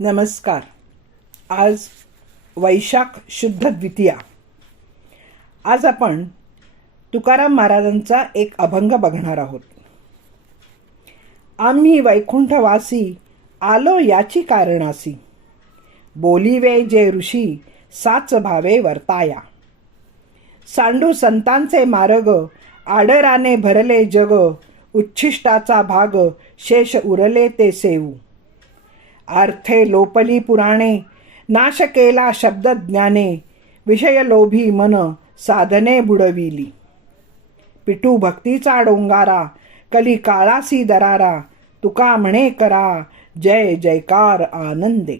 नमस्कार. आज वैशाख शुद्ध द्वितीया. आज आपण तुकाराम महाराजांचा एक अभंग बघणार आहोत. आम्ही वैकुंठवासी आलो याची कारणासी. बोलिवे जे ऋषी साच भावे वर्ताया. सांडू संतांचे मार्ग आडराने भरले जग उच्छिष्टाचा भाग शेष उरले ते सेवू अर्थे लोपली पुराणे नाश केला शब्दज्ञाने विषय लोभी मन साधने बुडविली. पिटू भक्तीचा डोंगारा कली काळासी दरारा तुका म्हणे करा जय जयकार आनंदे.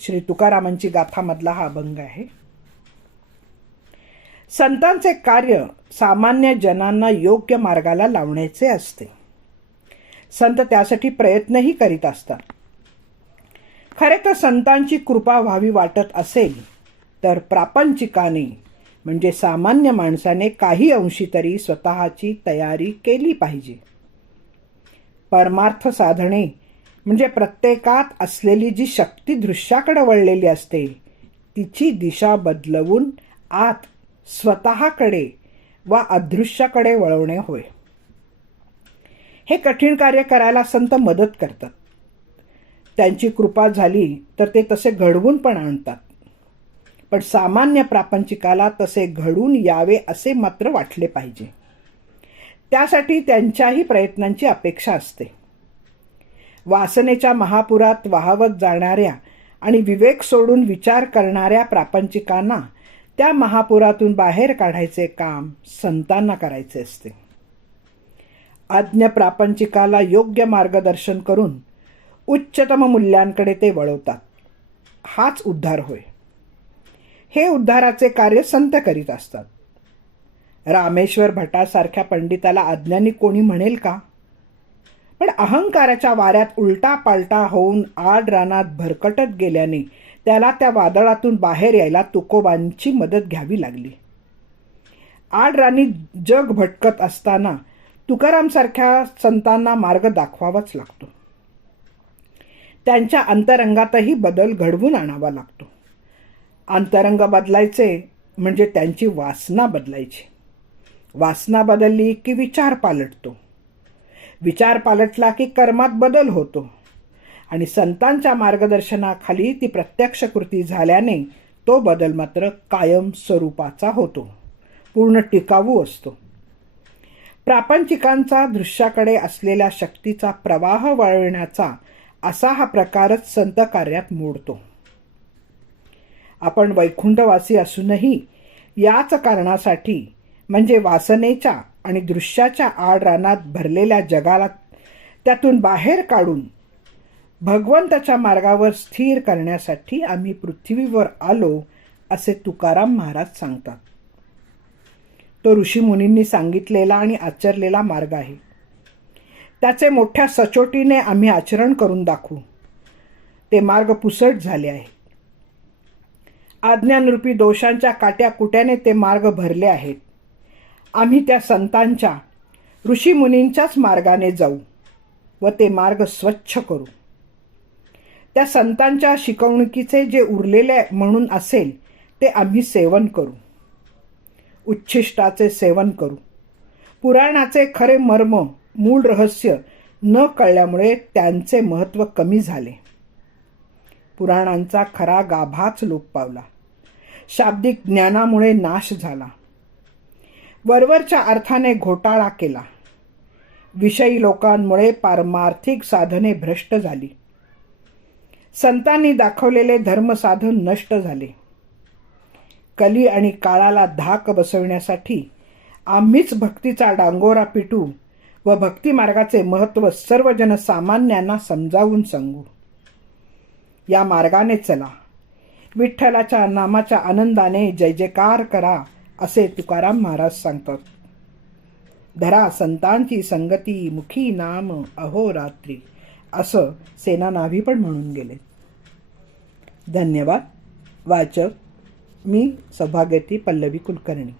श्री तुकारामांची गाथामधला हा अभंग आहे. संतांचे कार्य सामान्य जनांना योग्य मार्गाला लावण्याचे असते. संत त्यासाठी प्रयत्नही करीत असतात. खरे तर संतांची कृपा व्हावी वाटत असेल तर प्रापंचिकाने म्हणजे सामान्य माणसाने काही अंशी तरी स्वतःची तयारी केली पाहिजे. परमार्थ साधणे म्हणजे प्रत्येकात असलेली जी शक्ती दृश्याकडे वळलेली असते तिची दिशा बदलवून आत स्वतःकडे वा अदृश्याकडे वळवणे होय. हे कठीण कार्य करायला संत मदत करतात. त्यांची कृपा झाली तर ते तसे घडवून पण आणतात. पण सामान्य प्रापंचिकाला तसे घडून यावे असे मात्र वाटले पाहिजे. त्यासाठी त्यांच्याही प्रयत्नांची अपेक्षा असते. वासनेच्या महापुरात वाहवत जाणाऱ्या आणि विवेक सोडून विचार करणाऱ्या प्रापंचिकांना त्या महापुरातून बाहेर काढायचे काम संतांना करायचे असते. आज्ञ प्रापंचिकाला योग्य मार्गदर्शन करून उच्चतम मूल्यांकडे ते वळवतात. हाच उद्धार होय. हे उद्धाराचे कार्य संत करीत असतात. रामेश्वर भटासारख्या पंडिताला अज्ञानी कोणी म्हणेल का? पण अहंकाराच्या वाऱ्यात उलटा पालटा होऊन आड रानात भरकटत गेल्याने त्याला त्या वादळातून बाहेर यायला तुकोबांची मदत घ्यावी लागली. आड राणी जग भटकत असताना तुकारामसारख्या संतांना मार्ग दाखवावाच लागतो. त्यांच्या अंतरंगातही बदल घडवून आणावा लागतो. अंतरंग बदलायचे म्हणजे त्यांची वासना बदलायची. वासना बदलली की विचार पालटतो. विचार पालटला की कर्मात बदल होतो. आणि संतांच्या मार्गदर्शनाखाली ती प्रत्यक्ष कृती झाल्याने तो बदल मात्र कायम स्वरूपाचा होतो. पूर्ण टिकावू असतो. प्रापंचिकांचा दृश्याकडे असलेल्या शक्तीचा प्रवाह वळविण्याचा असा हा प्रकारच संत कार्यात मोडतो. आपण वैकुंठवासी असूनही याच कारणासाठी म्हणजे वासनेच्या आणि दृश्याच्या आड रानात भरलेल्या जगाला त्यातून बाहेर काढून भगवंताच्या मार्गावर स्थिर करण्यासाठी आम्ही पृथ्वीवर आलो असे तुकाराम महाराज सांगतात. तो ऋषीमुनींनी सांगितलेला आणि आचरलेला मार्ग आहे. त्याचे मोठ्या सचोटीने आम्ही आचरण करून दाखवू. ते मार्ग पुसट झाले आहे आज्ञानरूपी दोषांच्या काट्या कुट्याने ते मार्ग भरले आहेत. आम्ही त्या संतांच्या ऋषीमुनींच्याच मार्गाने जाऊ व ते मार्ग स्वच्छ करू. त्या संतांच्या शिकवणुकीचे जे उरलेले म्हणून असेल ते आम्ही सेवन करू. उच्छिष्टाचे सेवन करू. पुराणाचे खरे मर्म मूळ रहस्य न कळल्यामुळे त्यांचे महत्त्व कमी झाले. पुराणांचा खरा गाभाच लोप पावला. शाब्दिक ज्ञानामुळे नाश झाला. वरवरच्या अर्थाने घोटाळा केला. विषयी लोकांमुळे पारमार्थिक साधने भ्रष्ट झाली. संतांनी दाखवलेले धर्मसाधन नष्ट झाले. कली आणि काळाला धाक बसवण्यासाठी आम्हीच भक्तीचा डांगोरा पिटू व भक्तिमार्गाचे महत्त्व सर्व जनसामान्यांना समजावून सांगू. या मार्गाने चला. विठ्ठलाच्या नामाच्या आनंदाने जय जयकार करा असे तुकाराम महाराज सांगतात. धरा संतांची संगती मुखी नाम अहो रात्री असं सेनानाभी पण म्हणून गेले. धन्यवाद. वाचक मी सौभाग्यती पल्लवी कुलकर्णी.